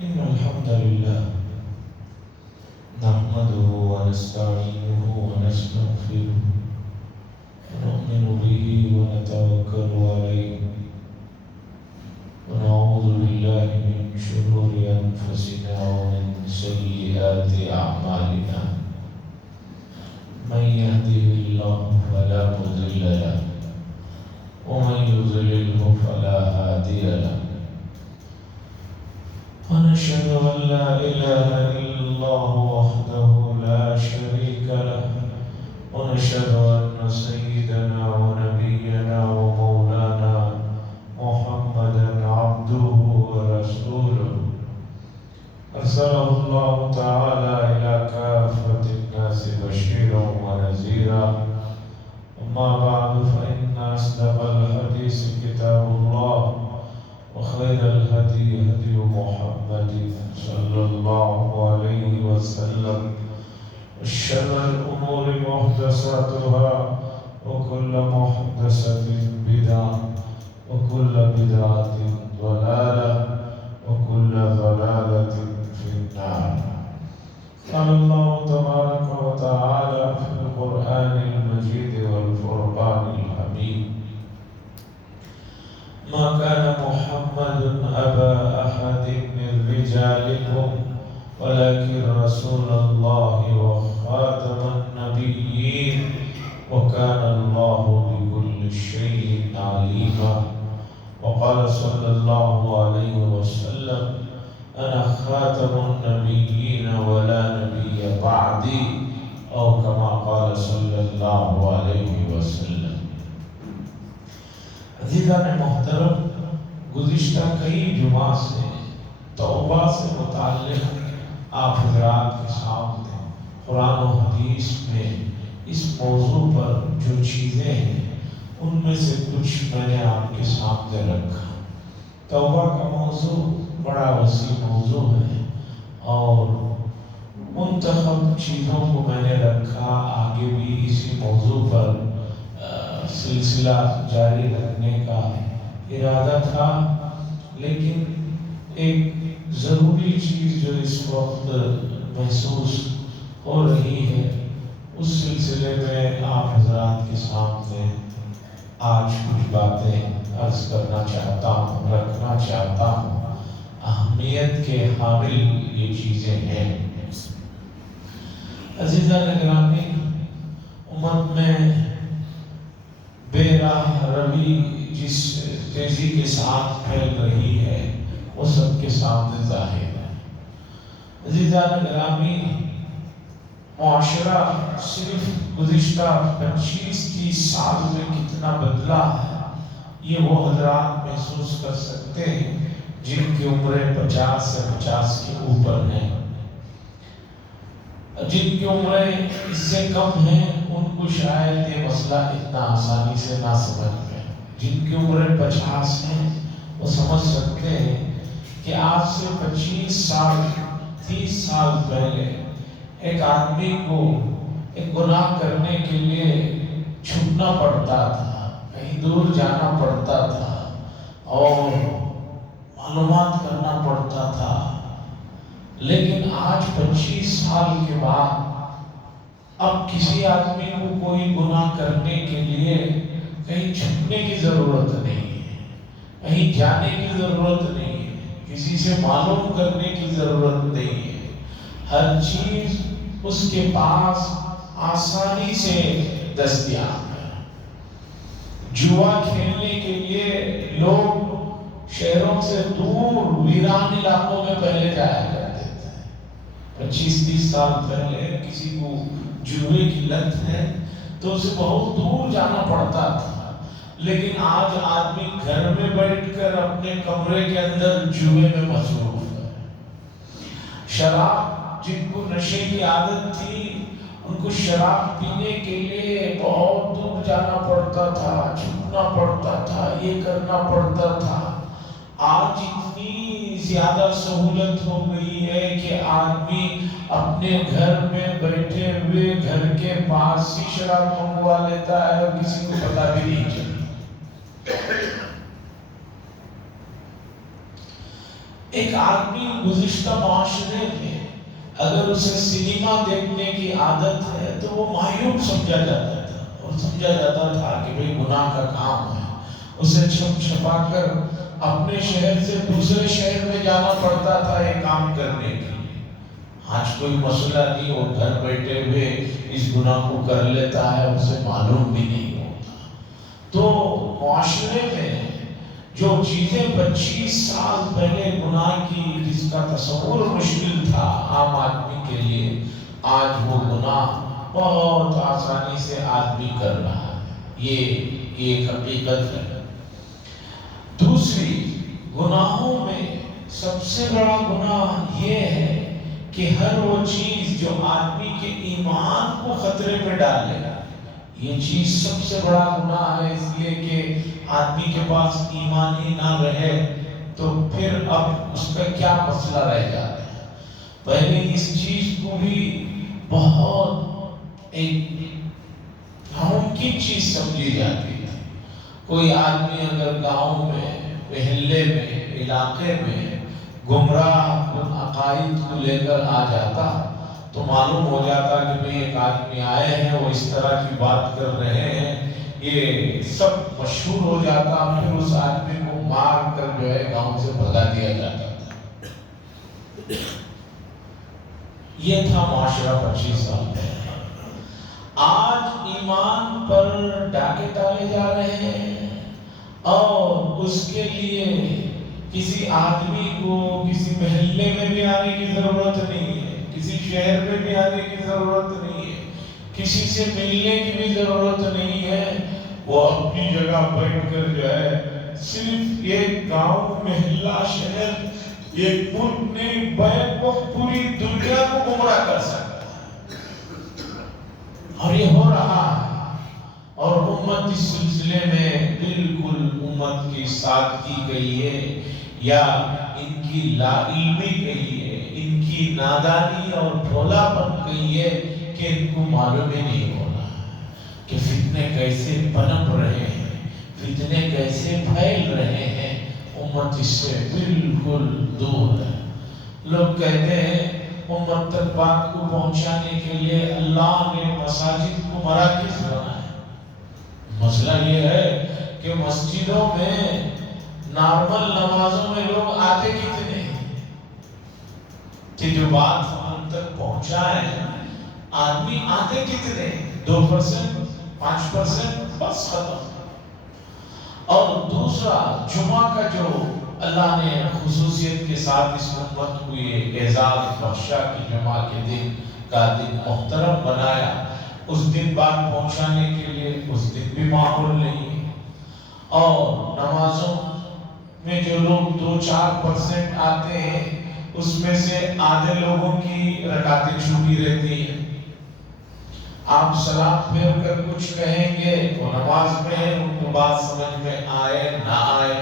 إن الحمد لله نحمده ونستعينه ونستغفره ونؤمن به ونتوكل عليه ونعوذ بالله من شرور أنفسنا ومن سيئات أعمالنا من يهده الله فلا مضل له ومن يضلله فلا هادي له ونشهد أن لا إله إلا الله وحده لا شريك له ونشهد أن سيدنا ونبينا ومولانا محمدا عبده ورسوله أرسله الله تعالى إلى كافة الناس بشيرا ونذيرا أما بعد فإن أصدق الحديث كتاب الله وخير الهدي هدي محمد صلى الله عليه وسلم وشر الأمور محدثاتها وكل محدثة بدعة وكل بدعة ضلالة وكل ضلالة في النار. قال الله تبارك وتعالى في القرآن المجيد والفرقان الحميد: ما كان محمد أبا أحد من رجالكم ولكن رسول الله وخاتم النبيين وكان الله بكل شيء عليما. وقال صلى الله عليه وسلم: أنا خاتم النبيين ولا نبي بعدي، أو كما قال صلى الله عليه وسلم. عزیزان محترم، گزشتہ کئی جمعہ سے توبہ سے متعلق آپ حضرات کے سامنے قرآن و حدیث میں اس موضوع پر جو چیزیں ہیں ان میں سے کچھ میں نے آپ کے سامنے رکھا. توبہ کا موضوع بڑا وسیع موضوع ہے اور منتخب چیزوں کو میں نے رکھا. آگے بھی اسی موضوع پر سلسلہ جاری رکھنے کا ارادہ تھا، لیکن ایک ضروری چیز جو اس وقت محسوس ہو رہی ہے اس سلسلے میں آپ حضرات کے سامنے آج کچھ باتیں عرض کرنا چاہتا ہوں، رکھنا چاہتا ہوں. اہمیت کے حامل یہ چیزیں ہیں. عزیزان گرامی، امت میں بے راہ روی جس تیزی کے ساتھ پھیل رہی ہے وہ سب کے سامنے ظاہر ہے. عزیزان گرامی، معاشرہ صرف گزشتہ 25-30 سال میں کتنا بدلا ہے یہ وہ حضرات محسوس کر سکتے ہیں جن کی عمریں 50 سے 50 کے اوپر ہیں. جن کی عمریں اس سے کم ہیں ان کو شاید یہ مسئلہ اتنا آسانی سے نہ سمجھ میں. جن کی عمریں 50 ہیں وہ سمجھ سکتے ہیں کہ آج سے 25 سال 30 سال پہلے ایک آدمی کو ایک گناہ کرنے کے لیے چھپنا پڑتا تھا، کہیں دور جانا پڑتا تھا اور معلومات کرنا پڑتا تھا. لیکن آج 25 سال کے بعد اب کسی آدمی کو کوئی گناہ کرنے کے لیے کہیں چھپنے کی ضرورت نہیں ہے، کہیں جانے کی ضرورت نہیں ہے، کسی سے معلوم کرنے کی ضرورت نہیں ہے. ہر چیز اس کے پاس آسانی سے دستیاب ہے. جوا کھیلنے کے لیے لوگ شہروں سے دور ویران علاقوں میں پہلے جایا کرتے تھے. 25-30 سال پہلے کسی کو جوے کی لت ہے تو اسے بہت دور جانا پڑتا تھا. لیکن آج آدمی گھر میں بیٹھ کر اپنے کمرے کے اندر جوے میں مصروف ہے. شراب، جن کو نشے کی عادت تھی ان کو شراب پینے کے لیے بہت دور جانا پڑتا تھا، چھپنا پڑتا تھا، یہ کرنا پڑتا تھا. آج اتنی زیادہ سہولت ہو گئی ہے کہ آدمی اپنے گھر میں بیٹھے ہوئے گھر کے پاس ہی شراب منگوا لیتا ہے اور کسی کو پتہ بھی نہیں چلتا. ایک آدمی گزشتہ معاشرے میں اگر اسے سنیما دیکھنے کی عادت ہے تو وہ معیوب سمجھا جاتا تھا، اور سمجھا جاتا تھا کہ بھئی گناہ کا کام ہے، اسے چھپ چھپا کر اپنے شہر سے دوسرے شہر میں جانا پڑتا تھا یہ کام کرنے کے لیے۔ آج کوئی مسئلہ نہیں، وہ گھر بیٹھے ہوئے اس گناہ کو کر لیتا ہے، اسے معلوم بھی نہیں ہوتا۔ تو معاشرے میں جو چیزیں 25 سال پہلے گناہ کی جس کا تصور مشکل تھا عام آدمی کے لیے، آج وہ گناہ بہت آسانی سے آدمی کر رہا ہے۔ یہ ایک حقیقت ہے۔ دوسری، گناہوں میں سب سے بڑا گناہ یہ ہے کہ ہر وہ چیز جو آدمی کے ایمان کو خطرے میں ڈال لے گا، یہ چیز سب سے بڑا گناہ ہے، اس لیے کہ آدمی کے پاس ایمان ہی نہ رہے تو پھر اب اس کا کیا مسئلہ رہ جاتا ہے۔ پہلے اس چیز کو بھی بہت ایک ناممکن چیز سمجھی جاتی ہے۔ کوئی آدمی اگر گاؤں میں، محلے میں، علاقے میں گمراہ عقائد کو لے کر آ جاتا تو معلوم ہو جاتا کہ بھئی ایک آدمی آئے ہیں، وہ اس طرح کی بات کر رہے ہیں، یہ سب مشہور ہو جاتا، پھر اس آدمی کو مار کر جو ہے گاؤں سے بھگا دیا جاتا تھا۔ یہ تھا معاشرہ 25 سال پہلے۔ آج ایمان پر ڈاکے ڈالے جا رہے ہیں، اور اس کے لیے کسی آدمی کو کسی محلے میں بھی آنے کی ضرورت نہیں ہے، کسی شہر میں بھی آنے کی ضرورت نہیں ہے، کسی سے ملنے کی بھی ضرورت نہیں ہے۔ وہ اپنی جگہ بیٹھ کر جو ہے صرف ایک گاؤں، محلہ، شہر، ایک ملک نہیں بلکہ وہ پوری دنیا کو گمراہ کر سکتا ہے، اور یہ ہو رہا ہے۔ اور امت اس سلسلے میں بالکل امت کی سادگی کہی ہے یا ان کی لا علمی کہی ہے، ان کی نادانی اور بھولا پن کہی ہے کہ ان کو معلوم ہی نہیں ہو رہا کہ فتنے کیسے پنپ رہے ہیں، فتنے کیسے پھیل رہے ہیں۔ امت اس سے بالکل دور ہے۔ لوگ کہتے ہیں امت تک بات کو پہنچانے کے لیے اللہ نے مساجد کو مراکز بنایا۔ مسئلہ یہ ہے کہ مسجدوں میں نارمل نمازوں میں لوگ آتے کتنے ہیں کہ جو بات ہم تک پہنچائیں، آدمی آتے کتنے، 2%، 5%، بس ختم۔ اور دوسرا، جمعہ کا جو اللہ نے خصوصیت کے ساتھ اس امت کو یہ اعزاز بخشا کہ جمعہ کے دن کا دن محترم بنایا، اس دن بات پہنچانے کے لیے اس دن بھی ماحول نہیں ہے۔ اور نمازوں میں جو لوگ 2-4% آتے ہیں، اس میں سے آدھے لوگوں کی رکعتیں چھوٹی رہتی ہیں۔ آپ سلام پھیر کر کچھ کہیں گے وہ نماز میں ہے، ان کو بات سمجھ میں آئے نہ آئے،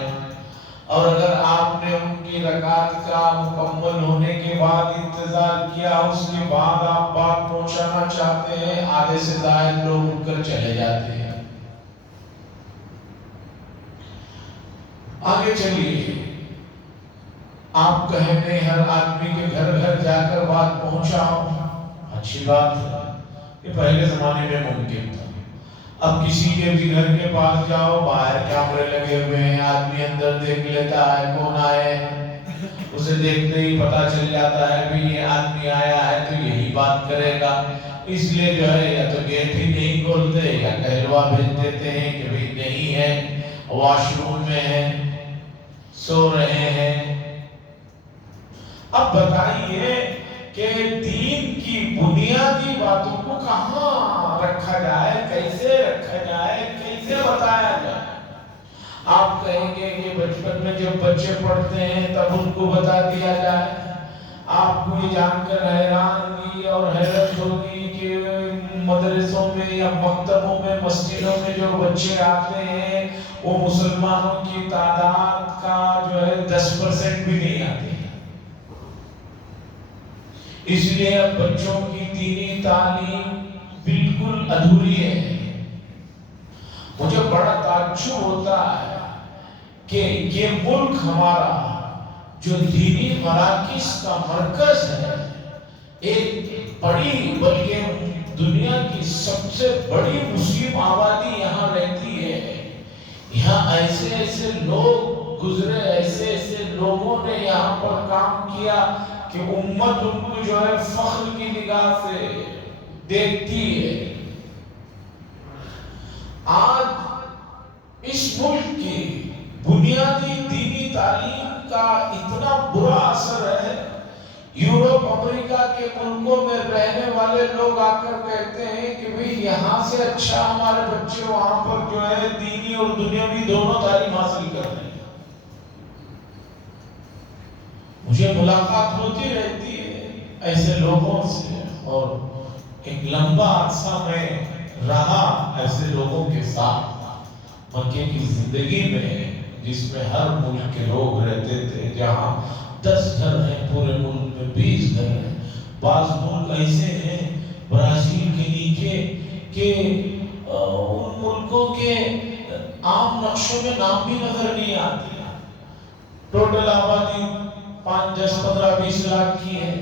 اور اگر آپ نے ان کی رکعت کا مکمل ہونے کے بعد انتظار کیا، اس کے بعد آپ بات پہنچانا چاہتے ہیں، آدھے سے زائد لوگ اٹھ کر چلے جاتے ہیں۔ آگے چلیے، آپ کہیں نہیں ہر آدمی کے گھر گھر جا کر بات پہنچاؤ، اچھی بات ہے، یہ پہلے زمانے میں ممکن تھا۔ اب کسی کے بھی گھر کے پاس جاؤ، باہر کیمرے لگے ہوئے ہیں، آدمی اندر دیکھ لیتا ہے کون آئے ہیں، اسے دیکھتے ہی پتا چل جاتا ہے کہ یہ آدمی آیا ہے تو یہی بات کرے گا، اس لیے جو ہے یا تو گیٹ ہی نہیں کھولتے یا کہلوا بھیج دیتے ہیں کہ بھئی نہیں ہے، واش روم میں ہے، سو رہے ہیں۔ اب بتائیے کہ دین کی بنیادی باتوں کو کہاں رکھا جائے، کیسے رکھا جائے، کیسے بتایا جائے۔ آپ کہیں گے کہ بچپن میں جب بچے پڑھتے ہیں تب ان کو بتا دیا جائے۔ آپ کو یہ جان کر حیرانگی اور حیرت ہوگی کہ مدرسوں میں یا مکتبوں میں، مسجدوں میں جو بچے آتے ہیں وہ مسلمانوں کی تعداد کا جو ہے 10% بھی نہیں آتے۔ اس لیے اب بچوں کی دینی تعلیم بالکل ادھوری ہے۔ مجھے بڑا تعجب ہوتا ہے کہ یہ ملک ہمارا جو دینی مراکز کا مرکز ہے، ایک بڑی بلکہ دنیا کی سب سے بڑی مسلم آبادی یہاں رہتی ہے۔ یہاں ایسے ایسے لوگ گزرے، ایسے ایسے لوگوں نے یہاں پر کام کیا کہ امت ان کو جو ہے فخر کی نگاہ سے دیکھتی ہے۔ آج اس ملک کی بنیادی دینی تعلیم کا اتنا برا اثر ہے، یورپ امریکہ کے ملکوں میں رہنے والے لوگ آ کر کہتے ہیں کہ بھئی یہاں سے اچھا ہمارے بچے وہاں پر جو ہے دینی اور دنیاوی دونوں تعلیم حاصل کر رہے ہیں۔ مجھے ملاقات ہوتی رہتی ہے ایسے لوگوں سے، اور ایک لمبا عرصہ میں رہا ایسے لوگوں کے ساتھ مکے کی زندگی میں، جس میں ہر ملک کے لوگ رہتے تھے، جہاں 10 گھر ہیں پورے ملک میں، 20 گھر ہیں۔ بعض ملک ایسے ہیں برازیل کے نیچے کہ ان ملکوں کے عام نقشوں میں نام بھی نظر نہیں آتے۔ ٹوٹل آبادی 5، 10، 15، 20 لاکھ کی ہے،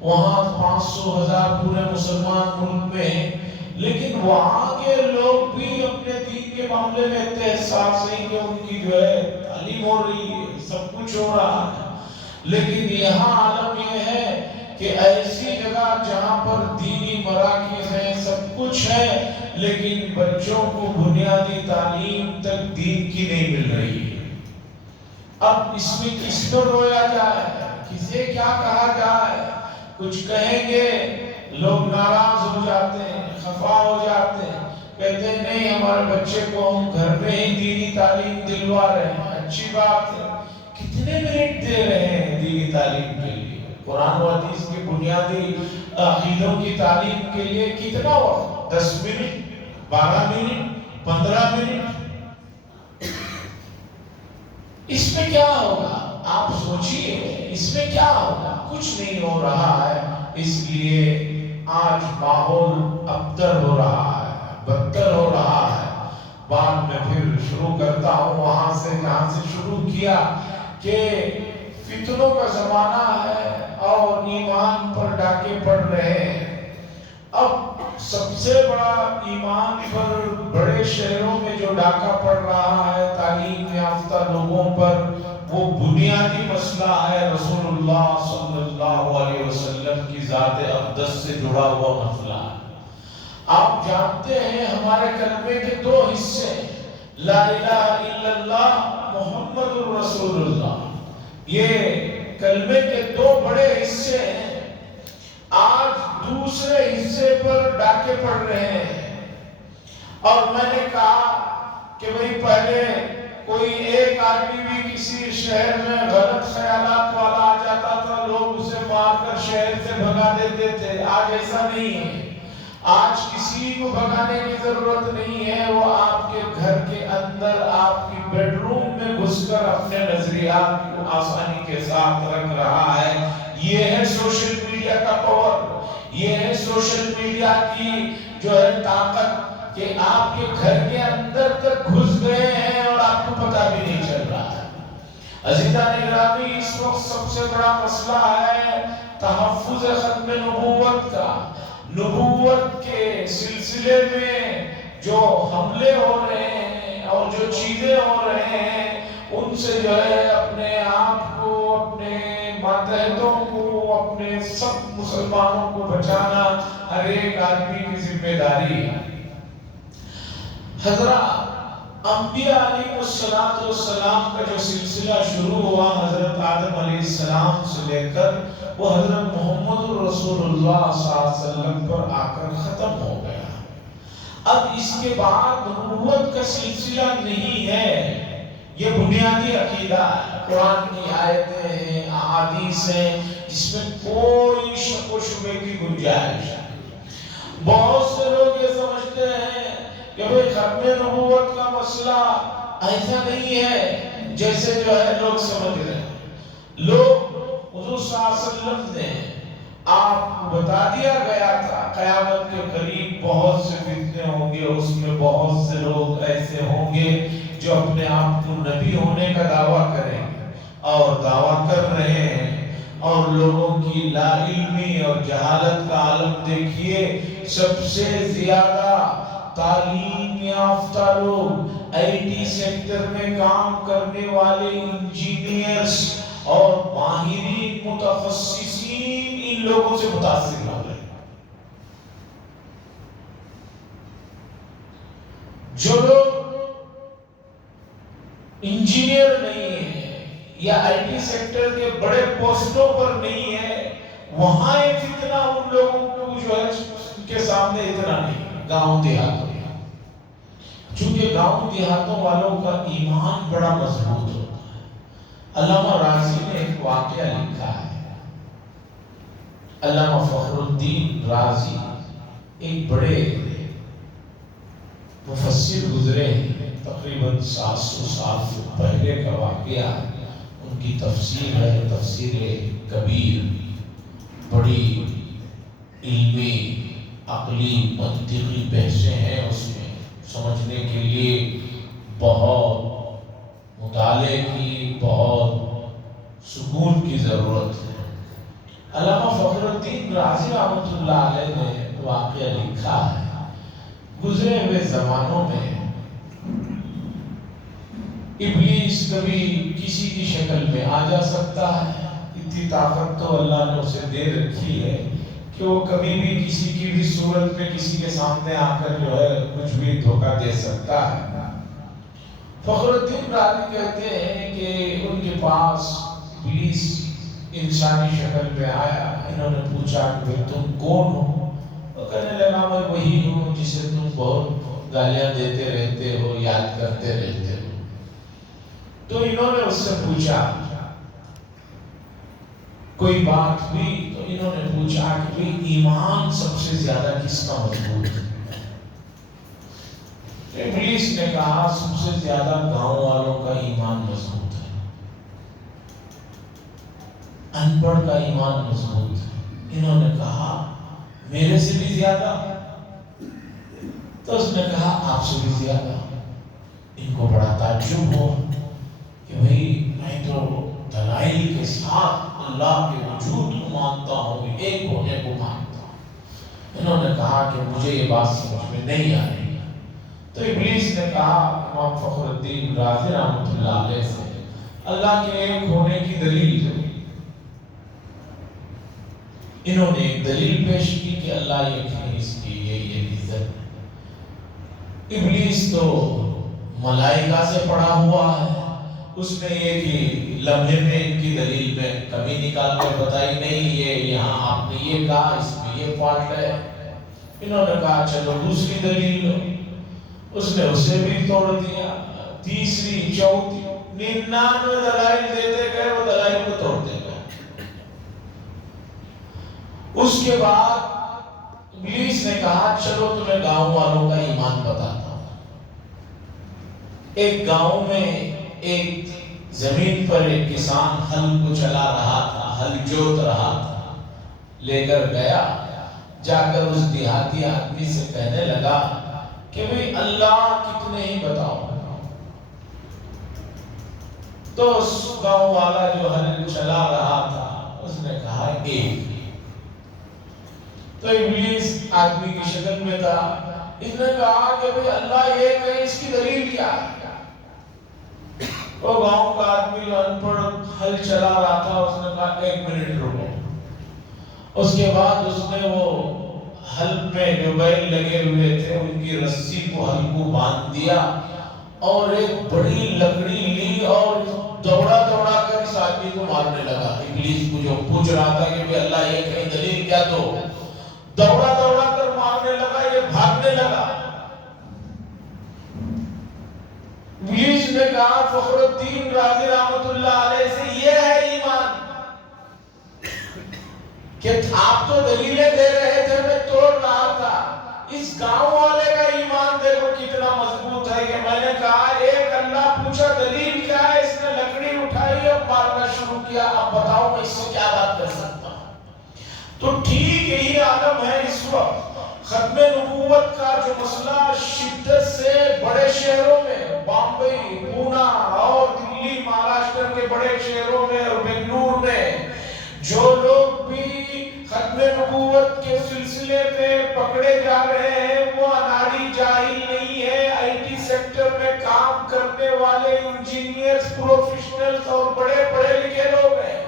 وہاں 500، 1000 پورے مسلمان ملک میں ہیں، لیکن وہاں کے لوگ بھی اپنے دین کے معاملے میں اتنے حساس نہیں کہ ان کی جو ہے تعلیم ہو رہی ہے، سب کچھ ہو رہا ہے۔ لیکن یہاں عالم یہ ہے کہ ایسی جگہ جہاں پر دینی مراکز ہیں، سب کچھ ہے، لیکن بچوں کو بنیادی تعلیم تک دین کی نہیں مل رہی ہے۔ اب اس میں کس پر رویا جائے، کسے کیا کہا جائے؟ کچھ کہیں گے لوگ ناراض ہو جاتے ہیں، خفا ہو جاتے ہیں، کہتے ہیں نہیں ہمارے بچے کو ہم گھر میں ہی دینی تعلیم دلوا رہے ہیں، اچھی بات ہے۔ کتنے منٹ دے رہے ہیں دینی تعلیم کے لیے؟ قرآن و حدیث کی بنیادی عقیدوں کی تعلیم کے لیے کتنا وقت؟ 10 منٹ، 12 منٹ، 15 منٹ؟ اس میں کیا ہوگا؟ آپ سوچئے اس میں کیا ہوگا؟ کچھ نہیں ہو رہا ہے۔ اس لیے آج ماحول ابتر ہو رہا ہے، بدتر ہو رہا ہے۔ بعد میں پھر شروع کرتا ہوں وہاں سے جہاں سے شروع کیا، کہ فتنوں کا زمانہ ہے اور ایمان پر ڈاکے پڑ رہے ہیں۔ اب سب سے بڑا ایمان پر بڑے شہروں میں جو ڈاکہ پڑ رہا ہے تعلیم یافتہ لوگوں پر، وہ بنیادی مسئلہ ہے رسول اللہ صلی اللہ علیہ وسلم کی ذات اقدس سے جڑا ہوا مسئلہ ہے۔ آپ جانتے ہیں ہمارے کلمے کے 2 حصے، لا الہ الا اللہ محمد الرسول اللہ، یہ کلمے کے 2 بڑے حصے ہیں۔ آج دوسرے حصے پر ڈاکے پڑ رہے ہیں، اور میں نے کہا کہ بھئی پہلے کوئی ایک آدمی بھی کسی شہر میں غلط خیالات والا آ جاتا تھا، لوگ اسے مار کر شہر سے بھگا دیتے تھے۔ آج ایسا نہیں ہے، آج کسی کو بھگانے کی ضرورت نہیں ہے، وہ آپ کے گھر کے اندر آپ کی بیڈ روم میں گھس کر اپنے نظریات کو آسانی کے ساتھ رکھ رہا ہے۔ یہ ہے سوشل میڈیا کا پاور، یہ ہے سوشل میڈیا کی جو ہے طاقت، کہ آپ کے گھر کے اندر تک گھس گئے ہیں اور آپ کو پتہ بھی نہیں چل رہا ہے۔ عزیزان گرامی، اس وقت سب سے بڑا مسئلہ ہے تحفظ ختم نبوت کا۔ نبوت کے سلسلے میں جو حملے ہو رہے ہیں اور جو چیزیں ہو رہے ہیں، ان سے جو ہے اپنے آپ کو، اپنے ماتحتوں کو، اپنے سب مسلمانوں کو بچانا ہر ایک آدمی کی ذمہ داری ہے۔ حضرات انبیاء علیہ السلام کا جو سلسلہ شروع ہوا حضرت آدم علیہ السلام سے لے کر وہ حضرت محمد رسول اللہ صلی اللہ علیہ وسلم پر آ کر ختم ہو گیا۔ اب اس کے بعد نبوت کا سلسلہ نہیں ہے، یہ بنیادی عقیدہ ہے، قرآن کی آیتیں ہیں، احادیث ہیں، جس میں کوئی شک و شبہ کی گنجائش ہے۔ بہت سے لوگ یہ سمجھتے ہیں کہ بھئی ختم نبوت کا مسئلہ ایسا نہیں ہے جیسے جو ہے لوگ سمجھ رہے ہیں۔ لوگ حضور صلی اللہ علیہ وسلم نے آپ کو بتا دیا گیا تھا قیامت کے قریب بہت سے فتنے ہوں گے، اس میں بہت سے لوگ ایسے ہوں گے جو اپنے آپ کو نبی ہونے کا دعویٰ کریں گے، اور دعویٰ کر رہے ہیں، اور لوگوں کی لا علمی اور جہالت کا عالم دیکھیے، سب سے زیادہ تعلیم یافتہ لوگ، آئی ٹی سیکٹر میں کام کرنے والے انجینئرز اور ماہرین متخصصین ان لوگوں سے متاثر ہو رہے ہیں۔ جو لوگ انجینئر نہیں ہیں یا آئی ٹی سیکٹر کے بڑے پوسٹوں پر نہیں ہے، وہاں یہ فتنہ ان لوگوں کو جو ہے ان کے سامنے اتنا نہیں، گاؤں دیہاتوں میں۔ چونکہ گاؤں دیہاتوں والوں کا ایمان بڑا مضبوط ہوتا ہے۔ علامہ رازی نے ایک واقعہ لکھا ہے۔ علامہ فخر الدین رازی ایک بڑے مفسر گزرے ہیں، تقریباً 700 سال پہلے کا واقعہ۔ ان کی تفسیر ہے تفسیر کبیر، بڑی علمی عقلی منطقی بحثیں ہیں اس میں، سمجھنے کے لیے بہت مطالعے کی، بہت سکون کی ضرورت ہے۔ علامہ فخر الدین رازی رحمۃ اللہ علیہ نے واقعہ لکھا ہے، گزرے ہوئے زمانوں میں ابلیس کبھی کسی کی شکل میں آ جا سکتا ہے۔ اتنی طاقت تو اللہ نے اسے دے رکھی ہے کہ وہ کبھی بھی کسی کی بھی صورت میں کسی کے سامنے آ کر جو ہے کچھ بھی دھوکہ دے سکتا ہے۔ فخر الدین رازی کہتے ہیں کہ ان کے پاس ابلیس انسانی شکل میں آیا۔ انہوں نے پوچھا کہ تم کون ہو؟ وہ کہنے لگا میں وہی ہوں جسے تم بہت گالیاں دیتے رہتے ہو، یاد کرتے رہتے ہو۔ تو انہوں نے اس سے پوچھا کوئی بات ہوئی، تو انہوں نے پوچھا کہ ایمان سب سے زیادہ کس کا مضبوط ہے؟ ابلیس نے کہا سب سے زیادہ گاؤں والوں کا ایمان مضبوط ہے، ان پڑھ کا ایمان مضبوط ہے۔ انہوں نے کہا میرے سے بھی زیادہ؟ تو اس نے کہا آپ سے بھی زیادہ۔ ان کو بڑا تعجب ہوا کہ بھئی میں تو دلائل کے ساتھ اللہ کے وجود کو مانتا ہوں، ایک ہونے کو مانتا ہوں۔ انہوں نے کہا کہ مجھے یہ بات سمجھ میں نہیں آ رہی۔ تو ابلیس نے کہا امام فخر الدین رازی رحمۃ اللہ علیہ سے اللہ کے ایک ہونے کی دلیل دو۔ انہوں نے ایک دلیل پیش کی کہ اللہ ایک ہے، اس کی یہ عزت ہے۔ ابلیس تو ملائکہ سے پڑا ہوا ہے، اس نے ایک ہی لمحے میں ان کی دلیل میں کمی نکال کر بتائی، نہیں یہ یہاں آپ نے یہ کہا، اس میں یہ فالٹ ہے۔ انہوں نے کہا چلو دوسری دلیل لو۔ اس نے اسے بھی توڑ دیا، تیسری، چوتھی، 99 دلائل دیتے گئے، وہ دلائل کو توڑتے گئے۔ اس کے بعد ابلیس نے کہا چلو تمہیں گاؤں والوں کا ایمان بتاتا ہوں۔ ایک گاؤں میں ایک زمین پر ایک کسان ہل کو چلا رہا تھا، ہل جوت رہا تھا، لے کر گیا، جا کر اس دیہاتی آدمی سے کہنے لگا کہ بھئی اللہ کتنے ہی بتاؤ۔ تو اس گاؤں والا جو ہل چلا رہا تھا اس نے کہا ایک۔ تو ابلیس آدمی کی شکل میں تھا، اس نے کہا کہ بھئی اللہ ایک ہے، اس کی دلیل کیا ہے؟ وہ گاؤں کا آدمی ان پڑھ ہل چلا رہا تھا، اس نے کہا 1 منٹ رکو۔ اس کے بعد اس نے وہ ہل میں جو بیل لگے ہوئے تھے ان کی رسی کو ہل کو باندھ دیا اور ایک بڑی لکڑی لی اور دوڑا دوڑا کر اس آدمی کو مارنے لگا۔ ابلیس کو جو پوچھ رہا تھا کہ اللہ ایک ہے، دلیل کیا دو، دوڑا دوڑا کر مارنے لگا، یہ بھاگنے لگا۔ ابلیس نے کہا فخر الدین رازی رحمۃ اللہ علیہ سے یہ ہے ایمان کہ آپ تو دلیلیں دے رہے تھے، میں توڑ رہا تھا۔ اس گاؤں والے کا ایمان دیکھو کتنا مضبوط ہے کہ میں نے کہا ایک، اللہ پوچھا دلیل کیا ہے، اس نے لکڑی اٹھائی اور مارنا شروع کیا، اب بتاؤ میں اس سے کیا بات کر سکتا ہوں۔ تو ٹھیک یہی عالم ہے اس وقت۔ ختم نبوت کا جو مسئلہ شدت سے بڑے شہروں میں، بامبئی، پونا اور دلی دلی مہاراشٹر کے بڑے شہروں میں اور بنگلور میں جو لوگ بھی ختم نبوت کے سلسلے میں پکڑے جا رہے ہیں وہ اناڑی جاہل نہیں ہے، آئی ٹی سیکٹر میں کام کرنے والے انجینئرز، پروفیشنلز اور بڑے پڑھے لکھے لوگ ہیں۔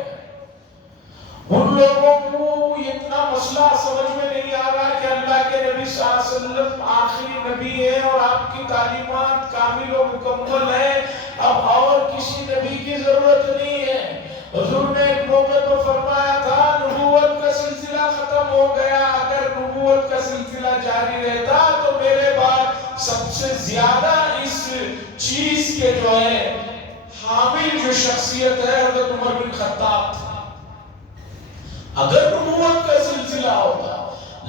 ان لوگوں کو اتنا مسئلہ سمجھ میں نہیں آ رہا کہ اللہ کے نبی صلی اللہ علیہ وسلم آخری نبی ہے اور آپ کی تعلیمات کامل و مکمل ہیں، اب اور کسی نبی کی ضرورت نہیں ہے۔ حضور نے ایک موقع پر فرمایا تھا نبوت کا سلسلہ ختم ہو گیا، اگر نبوت کا سلسلہ جاری رہتا تو میرے بعد سب سے زیادہ اس چیز کے جو ہے حامل جو شخصیت ہے حضرت عمر بن خطاب تھا۔ اگر نبوت کا سلسلہ ہوتا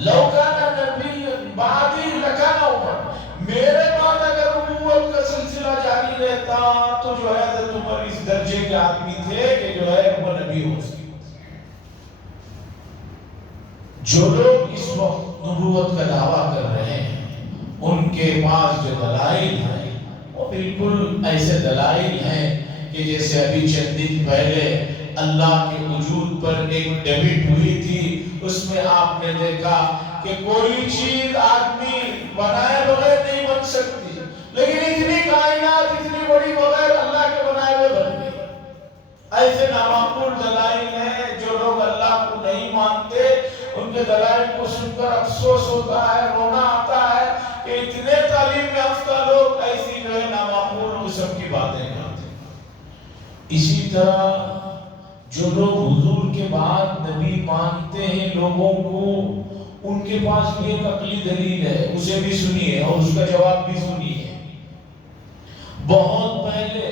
لو کان نبی بعدی لکان عمر، میرے بعد اگر نبوت کا سلسلہ جاری رہتا تو جو ہے حضرت عمر اس درجے کے آدمی تھے کہ جو ہے وہ نبی ہو سکتے۔ جو لوگ اس وقت نبوت کا دعویٰ کر رہے ہیں ان کے پاس جو دلائل ہیں وہ بالکل ایسے دلائل ہیں کہ جیسے ابھی چند دن پہلے اللہ کے وجود پر ایک ڈیبٹ ہوئی تھی، اس میں آپ نے دیکھا کہ کوئی چیز آدمی بنائے بغیر نہیں بن سکتی، لیکن اتنی کائنات اتنی بڑی بغیر اللہ کے بنائے ہوئے بن گئی۔ ایسے نامعقول دلائل ہیں، جو لوگ اللہ کو نہیں مانتے ان کے دلائل کو سن کر افسوس ہوتا ہے، رونا آتا ہے کہ اتنے تعلیم یافتہ لوگ ایسی جو ہے نامعقول قسم کی باتیں کرتے ہیں۔ اسی طرح جو لوگ حضور کے بعد نبی مانتے ہیں لوگوں کو، ان کے پاس بھی ایک عقلی دلیل ہے، اسے بھی سنیے اور اس کا جواب بھی سنیے۔ بہت پہلے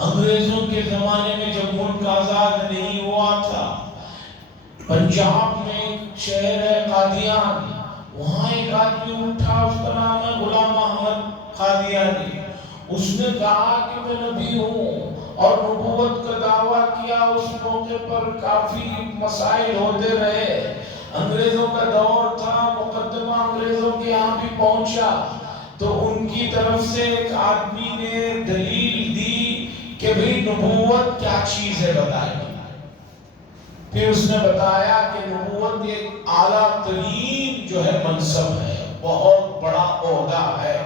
انگریزوں کے زمانے میں جب ملک آزاد نہیں ہوا تھا، پنجاب میں ایک شہر ہے قادیان، وہاں ایک آدمی اٹھا، اس کا نام ہے غلام احمد قادیانی۔ اس نے کہا کہ میں نبی ہوں اور نبوت کا دعویٰ کیا۔ اس موقع پر کافی مسائل ہوتے رہے، انگریزوں کا دور تھا، مقدمہ انگریزوں کے یہاں بھی پہنچا تو ان کی طرف سے ایک آدمی نے دلیل دی کہ بھئی نبوت کیا چیز ہے بتائیں۔ پھر اس نے بتایا کہ نبوت ایک اعلیٰ ترین جو ہے منصب ہے، بہت بڑا عہدہ ہے۔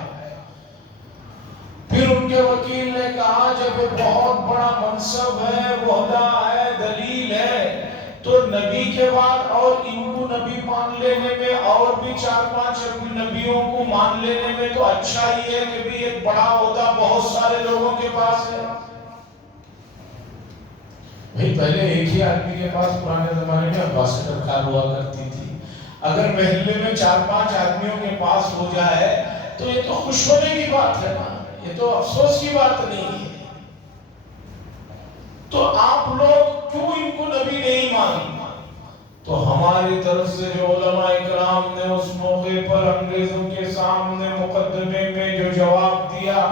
پھر ان کے وکیل نے کہا جب یہ بہت بڑا منصب ہے، عہدہ ہے، دلیل ہے، تو نبی کے بعد اور ان کو نبی مان لینے میں اور بھی 4-5 نبیوں کو مان لینے میں تو اچھا ہی ہے کہ بھی ایک بڑا عہدہ بہت سارے لوگوں کے پاس ہے۔ بھئی پہلے ایک ہی آدمی کے پاس پرانے زمانے میں امباسڈر کار ہوا کرتی تھی، اگر محلے میں 4-5 آدمیوں کے پاس ہو جائے تو یہ تو خوش ہونے کی بات ہے نا، یہ تو افسوس کی بات نہیں ہے۔ تو آپ لوگ کیوں ان کو نبی نہیں مانتے؟ تو ہماری طرف سے جو علماء اکرام نے اس موقع پر انگریزوں کے سامنے مقدمے میں جو جواب دیا،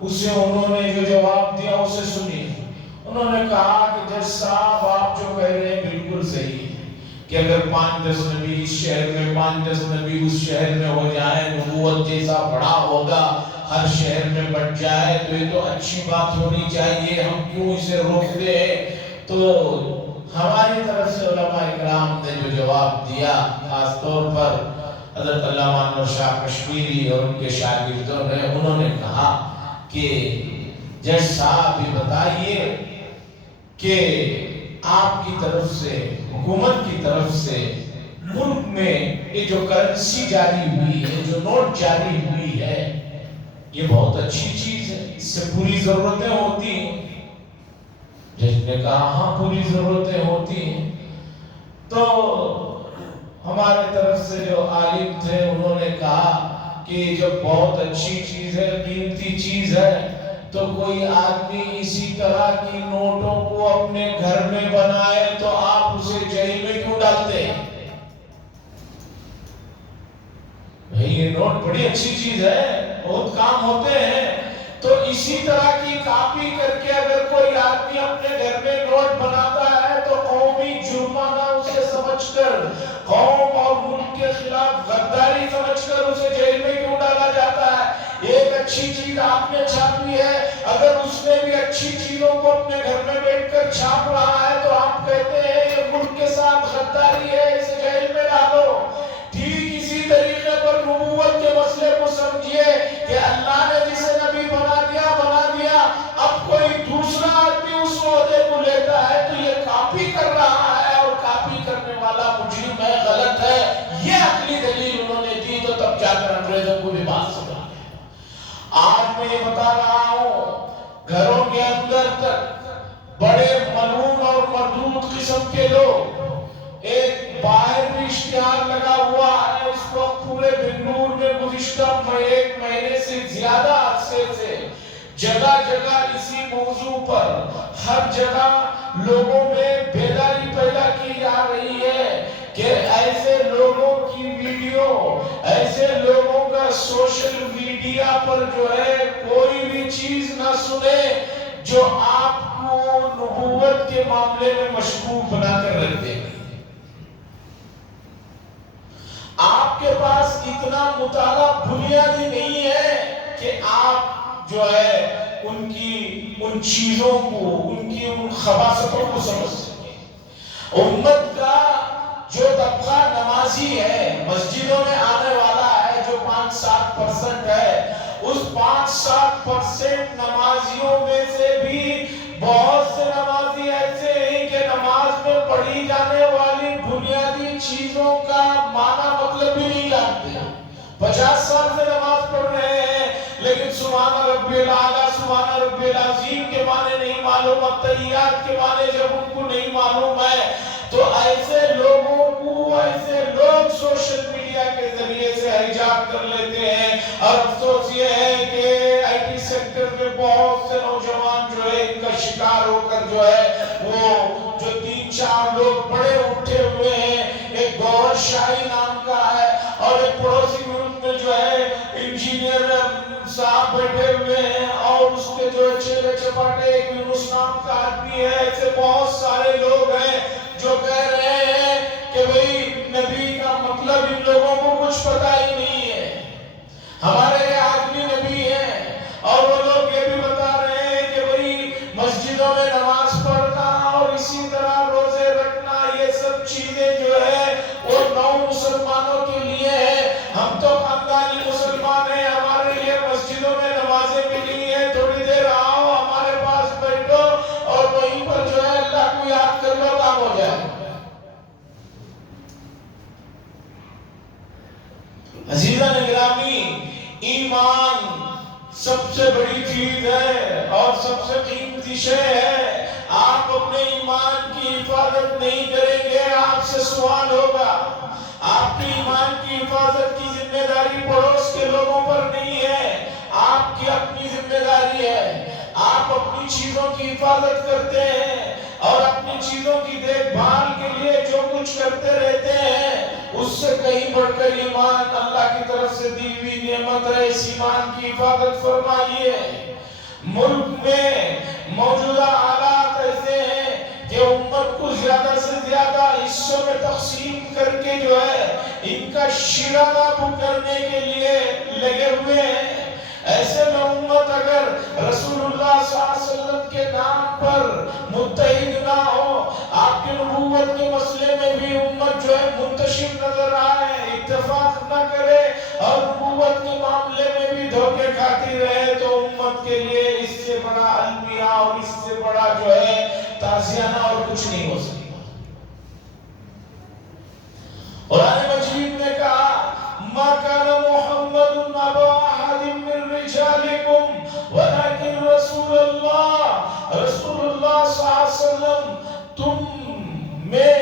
اسے انہوں نے جو جواب دیا اسے سنیے۔ انہوں نے کہا کہ جج صاحب آپ جو کہہ رہے ہیں بالکل صحیح ہے کہ اگر 5-10 نبی اس شہر میں 5-10 نبی اس شہر میں ہو جائیں، نبوت جیسا بڑا ہوگا ہر شہر میں بڑھ جائے تو یہ تو اچھی بات ہونی چاہیے، ہم کیوں اسے روکتے ہیں؟ تو ہماری طرف سے علماء اکرام نے جو جواب دیا، خاص طور پر حضرت علامہ انور شاہ کشمیری اور ان کے شاگردوں نے، انہوں نے کہا کہ جج صاحب بھی بتائیے کہ آپ کی طرف سے، حکومت کی طرف سے ملک میں یہ جو کرنسی جاری ہوئی ہے، جو نوٹ جاری ہوئی ہے، یہ بہت اچھی چیز ہے، اس سے پوری ضرورتیں ہوتی ہیں۔ جج نے کہا ہاں پوری ضرورتیں ہوتی ہیں۔ تو ہمارے طرف سے جو عالم تھے انہوں نے کہا کہ جب بہت اچھی چیز ہے، قیمتی چیز ہے، تو کوئی آدمی اسی طرح کی نوٹوں کو اپنے گھر میں بنائے تو آپ اسے جیل میں کیوں ڈالتے ہیں؟ بھئی یہ نوٹ بڑی اچھی چیز ہے، بہت کام ہوتے ہیں، تو اسی طرح کی کاپی کر کے اگر کوئی آدمی اپنے گھر میں نوٹ بناتا ہے تو قومی جرمانہ اسے سمجھ کر، قوم اور ملک کے خلاف غداری سمجھ کر اسے جیل میں کیوں ڈالا جاتا ہے؟ ایک اچھی چیز آپ نے چھاپی ہے، اگر اس نے بھی اچھی چیزوں کو اپنے گھر میں بیٹھ کر چھاپ رہا ہے تو آپ کہتے ہیں یہ ملک کے ساتھ غداری ہے، اسے جیل میں ڈالو۔ ٹھیک اسی طریقے پر نبوت کے مسئلے کو سمجھیے کہ اللہ نے جسے نبی بنا دیا، اب کوئی دوسرا آدمی اس عہدے کو لیتا ہے تو یہ کاپی کر رہا ہے، اور کاپی کرنے والا مجرم ہے، غلط ہے۔ یہ عقلی دلیل انہوں نے دی تو تب جا کر انگریزوں کو بھی بات سمجھا۔ آج میں یہ بتا رہا ہوں، گھروں کے اندر تک بڑے ملعون اور مردود قسم کے لوگ، ایک باہر بھی اشتہار لگا ہوا ہے اس وقت پورے بنگلور میں گزشتہ ایک مہینے سے زیادہ عرصے سے جگہ جگہ اسی موضوع پر ہر جگہ لوگوں میں بیداری پیدا کی جا رہی ہے کہ ایسے لوگوں کی ویڈیو، ایسے لوگوں کا سوشل میڈیا پر جو ہے کوئی بھی چیز نہ سنے جو آپ کو نبوت کے معاملے میں مشکوک بنا کر رکھ دے گی۔ آپ کے پاس اتنا مطالعہ بنیادی نہیں ہے کہ آپ جو ہے ان چیزوں کو، ان خباثتوں کو سمجھ سکیں۔ امت کا جو طبقہ نمازی ہے، مسجدوں میں آنے والا ہے، جو 5-7% ہے، اس 5-7% نمازیوں میں سے بھی بہت سے نمازی ایسے ہیں کہ نماز میں پڑھی جانے والی بنیادی چیزوں کا معنی مطلب بھی نہیں جانتے۔ 50 سال سے نماز پڑھ رہے ہیں لیکن سبحان ربی الاعلیٰ، سبحان ربی العظیم کے معنی نہیں معلوم، التحیات کے معنی جب ان کو نہیں معلوم ہے تو ایسے لوگوں کو، ایسے لوگ سوشل میڈیا کے ذریعے سے ہیجاک کر لیتے ہیں۔ اور افسوس یہ ہے کہ آئی ٹی سیکٹر میں بہت سے نوجوان جو ہے ان کا شکار ہو کر جو ہے وہ جو 3-4 لوگ بڑے اٹھے ہوئے ہیں، ایک گوھر شاہی نام کا ہے اور ایک پڑوسی ملک میں جو ہے انجینئر صاحب بیٹھے ہوئے ہیں اور اس کے جو چہرے چپاٹے ایک یونس نام کا آدمی ہے، ایسے بہت سارے لوگ ہیں جو کہہ رہے ہیں کہ بھئی نبی کا مطلب ان لوگوں کو کچھ پتہ ہی نہیں ہے، ہمارے یہ آدمی نبی ہیں۔ اور وہ لوگ یہ بھی بتا رہے ہیں کہ بھئی مسجدوں میں نماز پڑھنا اور اسی طرح روزے رکھنا، یہ سب چیزیں جو ہے وہ نو مسلمانوں کے لیے ہے، ہم تو خاندانی مسلمان ہیں، ہمارے لیے مسجدوں میں نمازیں ملی ہیں، تھوڑی دیر آؤ ہمارے پاس بیٹھو اور وہیں پر جو ہے اللہ کو یاد کر لو، کام ہو جائے۔ عزیزان گرامی، ایمان سب سے بڑی چیز ہے اور سب سے قیمتی شے ہے۔ آپ اپنے ایمان کی حفاظت نہیں کریں گے، آپ سے سوال ہوگا۔ آپ کے ایمان کی حفاظت کی ذمہ داری پڑوس کے لوگوں پر نہیں ہے، آپ کی اپنی ذمہ داری ہے۔ آپ اپنی چیزوں کی حفاظت کرتے ہیں اور اپنی چیزوں کی دیکھ بھال کے لیے جو کچھ کرتے رہتے ہیں، اس سے کہیں بڑھ کر ایمان اللہ کی طرف سے دی ہوئی نعمت ہے، اس ایمان کی حفاظت فرمائیے۔ ملک میں موجودہ حالات ایسے ہیں کہ امت کو زیادہ سے زیادہ حصوں میں تقسیم کر کے جو ہے ان کا شیرانہ کرنے کے لیے لگے ہوئے ہیں۔ ایسے میں امت اگر رسول اللہ صلی اللہ علیہ وسلم کے نام پر متحد نہ ہو، آپ کی نبوت کے مسئلے میں بھی امت جو ہے منتشر نظر آئے، اتفاق نہ کرے اور نبوت کے معاملے میں بھی دھوکے کھاتی رہے، تو امت کے لیے اس سے بڑا المیہ اور اس سے بڑا جو ہے تعزیانہ اور کچھ نہیں ہو سکتا۔ قرآن مجید نے کہا ما كان محمد ابا احد من رجالكم ولكن رسول اللہ، رسول اللہ صلی اللہ علیہ وسلم تم میں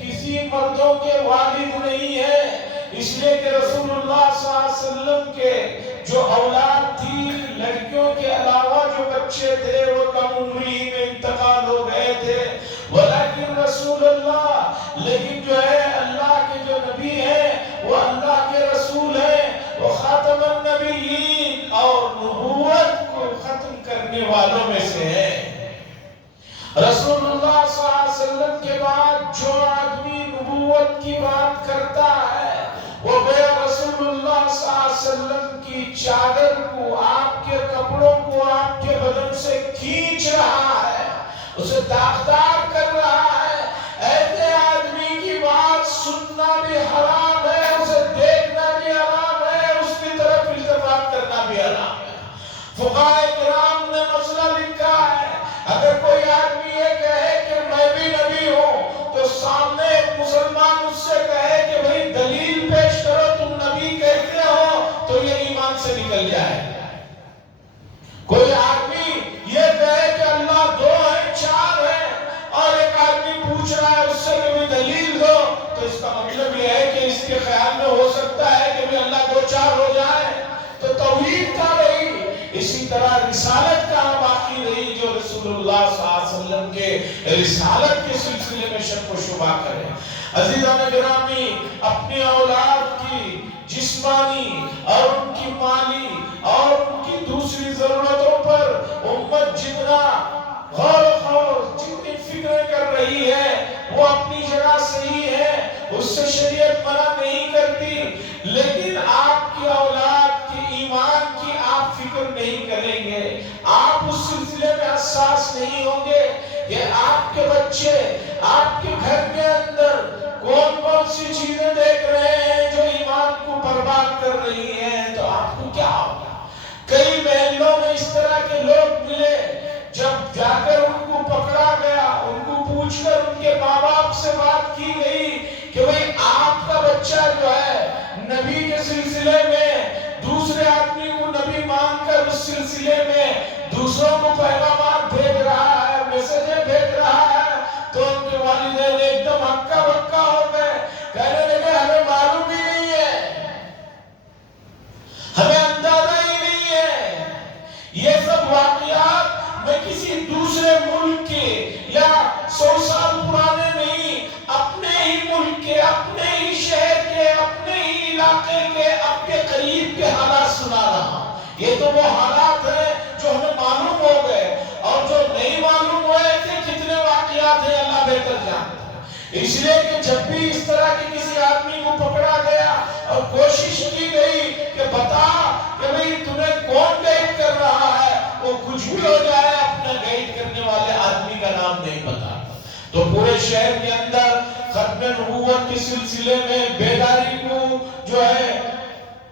کسی مردوں کے والد نہیں ہے، اس لیے کہ رسول اللہ صلی اللہ علیہ وسلم کے جو اولاد تھی، لڑکیوں کے علاوہ جو بچے تھے وہ کم عمری میں انتقال ہو گئے تھے۔ ولیکن رسول اللہ، لیکن جو ہے اللہ کے جو نبی ہیں وہ اللہ کے رسول ہیں، وہ خاتم النبیین اور نبوت کو ختم کرنے والوں میں سے ہیں۔ رسول اللہ صلی اللہ علیہ وسلم کے بعد جو آدمی نبوت کی بات کرتا ہے وہ گویا رسول رسول اللہ صلی اللہ علیہ وسلم کی چادر کو، آپ کے کپڑوں کو آپ کے بدن سے کھینچ رہا ہے، اسے داغدار کر رہا ہے، ایسے آدمی کی بات سننا بھی حرام ہے، اسے دیکھنا بھی حرام ہے، اس کی طرف التفات کرنا بھی حرام ہے۔ فقہائے کرام نے مسئلہ لکھا ہے، اگر کوئی آدمی یہ کہے کہ میں بھی نبی ہوں، تو سامنے ایک مسلمان اس سے کہے کہ بھئی دلیل پیش کرو تم نبی کہتے ہو، تو یہ ایمان سے نکل جائے۔ کوئی آدمی یہ کہے کہ اللہ دو ہیں، چار ہیں، اور ایک آدمی پوچھ رہا ہے اس سے کہ بھی دلیل دو، تو اس کا مطلب یہ ہے کہ اس کے خیال میں ہو سکتا ہے کہ بھی اللہ دو چار ہو جائے، تو توحید کا رہی۔ اسی طرح رسالت کا باقی رہی، جو رسول اللہ صلی اللہ علیہ وسلم کے رسالت کے سلسلے میں شک و شبہ کرے۔ عزیزان گرامی، اپنی اولاد کی جسمانی اور ان کی مالی اور ان کی دوسری ضرورتوں پر امت جتنا غور و خوض، جتنی فکر کر رہی ہے، وہ اپنی جگہ صحیح ہے، اس سے شریعت منع نہیں کرتی، لیکن آپ کی اولاد کی ایمان کی آپ فکر نہیں کریں گے، آپ اس سلسلے میں حساس نہیں ہوں گے کہ آپ کے بچے آپ کے گھر کے اندر کون کون سی چیزیں دیکھ رہے ہیں جو ایمان کو برباد کر رہی ہیں، تو آپ کو کیا ہوگا؟ کئی محلوں میں اس طرح کے لوگ ملے، جب جا کر ان کو پکڑا گیا، ان کو پوچھ کر ان کے ماں باپ سے بات کی گئی کہ بھئی آپ کا بچہ جو ہے نبی کے سلسلے میں دوسرے آدمی کو نبی مان کر اس سلسلے میں دوسروں کو پیغامات بھیج رہا ہے، میسجیں بھیج رہا ہے، تو ان کے والدین ایک دم ہکا بکا ہو گئے، کہنے لگے ہمیں معلوم ہی نہیں ہے، ہمیں اندازہ ہی نہیں ہے۔ یہ سب واقعات میں کسی دوسرے ملک کے یا 100 سال پرانے نہیں، اپنے ہی ملک کے، اپنے ہی شہر کے، اپنے ہی علاقے کے، اپنے قریب کے حالات سنا رہا ہوں۔ یہ تو وہ حالات ہیں جو ہمیں معلوم ہو گئے، اور جو نہیں معلوم ہوئے کہ کتنے واقعات ہیں اللہ بہتر جانتا ہے۔ اس لیے کہ جب بھی اس طرح کی کسی آدمی کو پکڑا گیا اور کوشش کی گئی کہ بتا کہ بھئی تمہیں کون گائیڈ کر رہا ہے، وہ کچھ بھی ہو جائے اپنا گائیڈ کرنے والے آدمی کا نام نہیں بتاتا، تو پورے شہر کے اندر ختم نبوت کے سلسلے میں بیداری کو جو ہے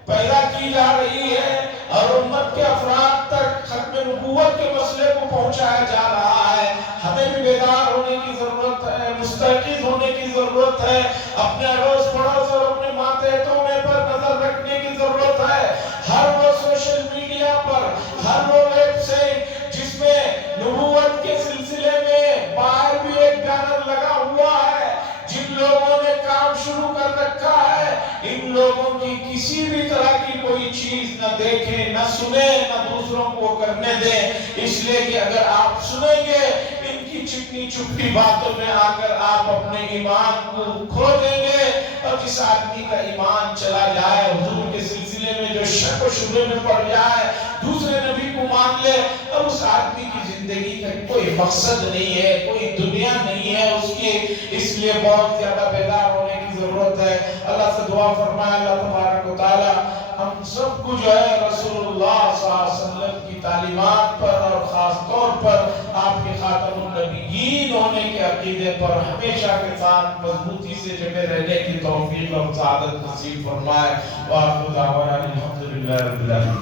پیدا کی جا رہی ہے، اور امت کے افراد تک ختم نبوت کے مسئلے کو پہنچایا جا رہا ہے۔ ہمیں بھی بیدار ہونے کی ضرورت ہے، مستيقظ ہونے کی ضرورت ہے، اپنے اڑوس پڑوس اور اپنے ماتحتوں میں پر نظر رکھنے کی ضرورت ہے۔ ہر وہ سوشل میڈیا پر، ہر وہ ویب سائٹ جس میں نبوت کے سلسلے میں باہر بھی ایک بینر لگا ہوا ہے، جن لوگوں نے کام شروع کر رکھا ہے، ان لوگوں کی کسی بھی طرح کی کوئی چیز نہ دیکھیں، نہ سنیں، نہ دوسروں کو کرنے دیں، اس لیے کہ اگر آپ سنیں گے ان کی چکنی چپٹی باتوں میں آ کر آپ اپنے ایمان کو کھو دیں گے، اور جس آدمی کا ایمان چلا جائے، حضور کے سلسلے میں جو شک و شبہ میں پڑ جائے، دوسرے نبی کو مان لے، اور اس آدمی کی زندگی کا کوئی مقصد نہیں ہے، کوئی دنیا نہیں ہے اس کی، اس لیے بہت زیادہ بیدار ہونے کی ضرورت ہے۔ اللہ سے دعا فرمائے اللہ تبارک و تعالی ہم سب کو جو ہے رسول اللہ صلی اللہ علیہ وسلم کی تعلیمات پر اور خاص طور پر آپ کے خاتم النبیین ہونے کے عقیدے پر ہمیشہ کے ساتھ مضبوطی سے جمع رہنے کی توفیق اور سعادت نصیب فرمائے۔ وآخر دعوانا الحمدللہ رب العالمین۔